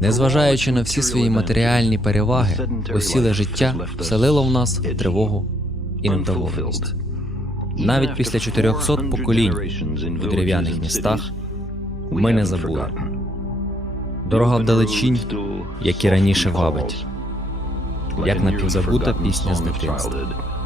Незважаючи на всі свої матеріальні переваги, осіле життя вселило в нас тривогу і невдоволеність. Навіть після 400 поколінь у дерев'яних містах ми не забули. Дорога вдалечінь, як і раніше вабить, як напівзабута пісня з дитинства.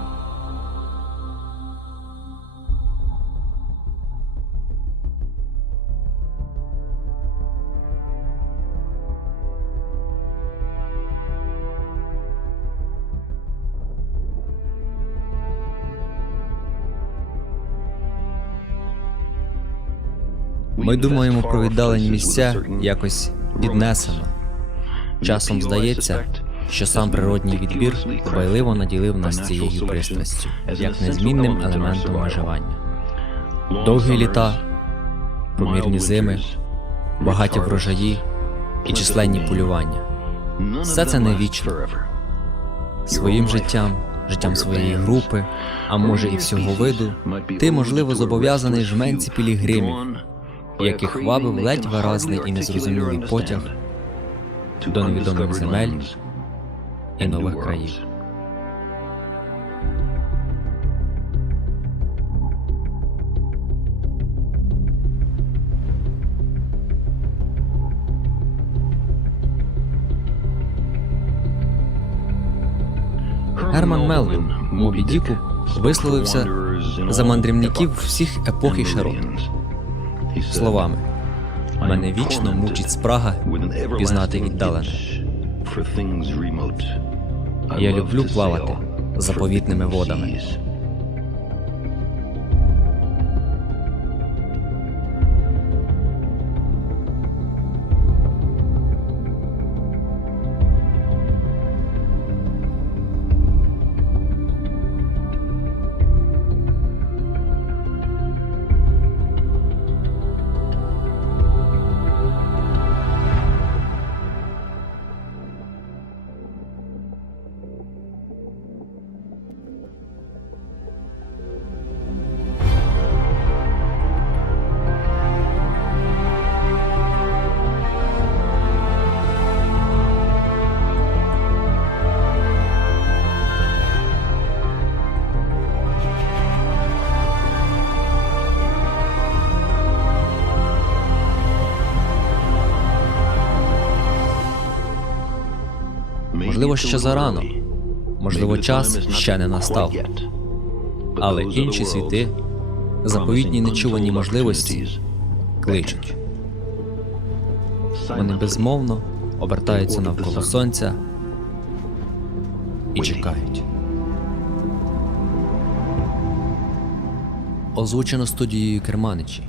Ми думаємо про віддалені місця якось піднесено. Часом здається, що сам природній відбір дбайливо наділив нас цією пристрастю, як незмінним елементом виживання. Довгі літа, помірні зими, багаті врожаї і численні полювання. Все це не вічно. Своїм життям, життям своєї групи, а може і всього виду, ти, можливо, зобов'язаний жменці пілігримів, яких вабив ледь виразний і незрозумілий потяг до невідомих земель і нових країв. Герман Мелвін Мобі Діку висловився за мандрівників всіх епох і широт словами Мене вічно мучить спрага пізнати віддалене. Я люблю плавати заповітними водами. Можливо, ще зарано, Можливо, час ще не настав. Але інші світи, заповітні нечувані можливості, кличуть. Вони безмовно обертаються навколо сонця і чекають. Озвучено студією Керманичі.